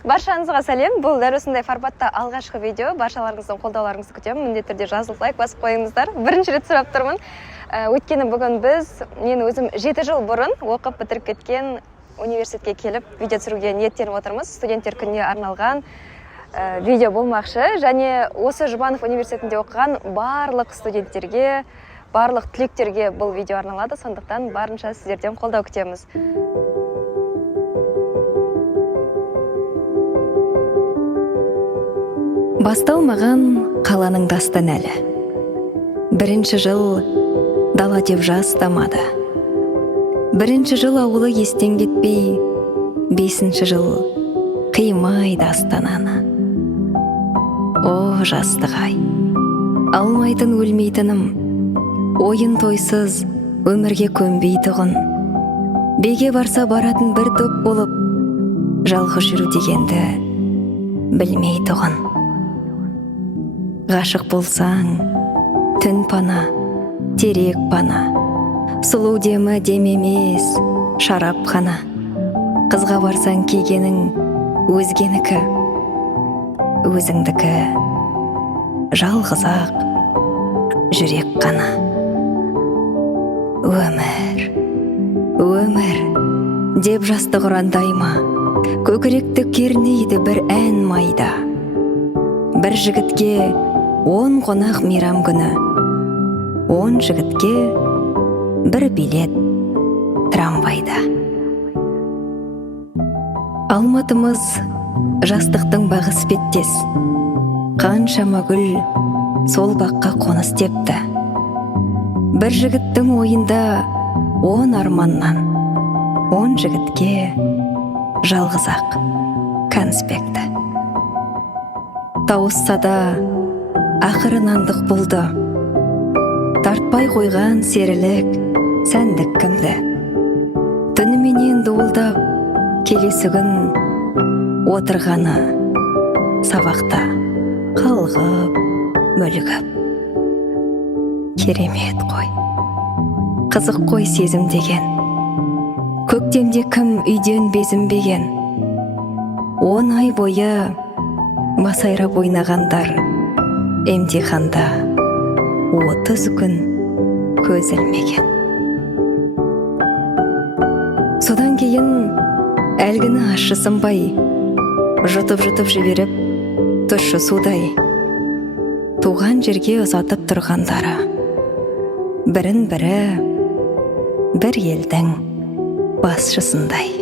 Баршаңызға сәлем. Бұл дәл осындай форматта алғашқы видео. Баршаларыңыздың қолдауларыңызды күтемін. Міндетті түрде жазылып лайк басып қойыңыздар. Бірінші рет сұрап тұрмын. Өйткені бүгін мен өзім 7 жыл бұрын оқып бітіріп кеткен университетке келіп видео түсіруге ниеттеніп отырмыз. Студенттер күніне арналған видео болмақшы. Және осы Жұбанов университетінде оқыған барлық студенттерге, барлық түлектерге бұл видео арналады. Сондықтан барынша сіздерден қолдау күтеміз. Басталмаған қаланың дастан әлі. Бірінші жыл дала деп жастамады. Бірінші жыл ауылы естен кетпей, 5-ші жыл қимай дастананы. О, жастық-ай, алмайтын өлмейтінім, ойын тойсыз өмірге көнбейтұғын. Беге барса баратын бір топ болып, жалғыз жүру дегенді білмейтұғын. Ғашық болсаң, түн пана, терек пана, сұлу демі демемес, шарап қана. Қызға барсаң кигенің өзгенікі, өзіңдікі жалғыз-ақ жүрек қана. Өмір, өмір деп жастық ұрандай ма, көкіректі кернейді бір ән майда. Бір жігітке 10 қонақ мейрам күні, 10 жігітке бір билет трамвайда. Алматымыз жастықтың бағы іспеттес, қаншама гүл сол баққа қоныс тепті. Бір жігіттің ойында 10 арманнан, 10 жігітке жалғыз-ақ конспекті. Тауысса да ақырын аңдық болды, тартпай қойған серілік, сәндік кімді. Түніменен дуылдап, келесі күн отырғаны сабақта қалғып, мүлгіп. Керемет қой, қызық қой сезім деген. Көктемде кім үйден безінбеген, 10 ай бойы масайрап ойнағандар, емтиханда 30 күн көз ілмеген. Содан кейін әлгіні ащы сынбай, жұтып жіберіп тұщы судай, туған жерге ұзатып тұрғандары, бірін бірі бір елдің басшысындай.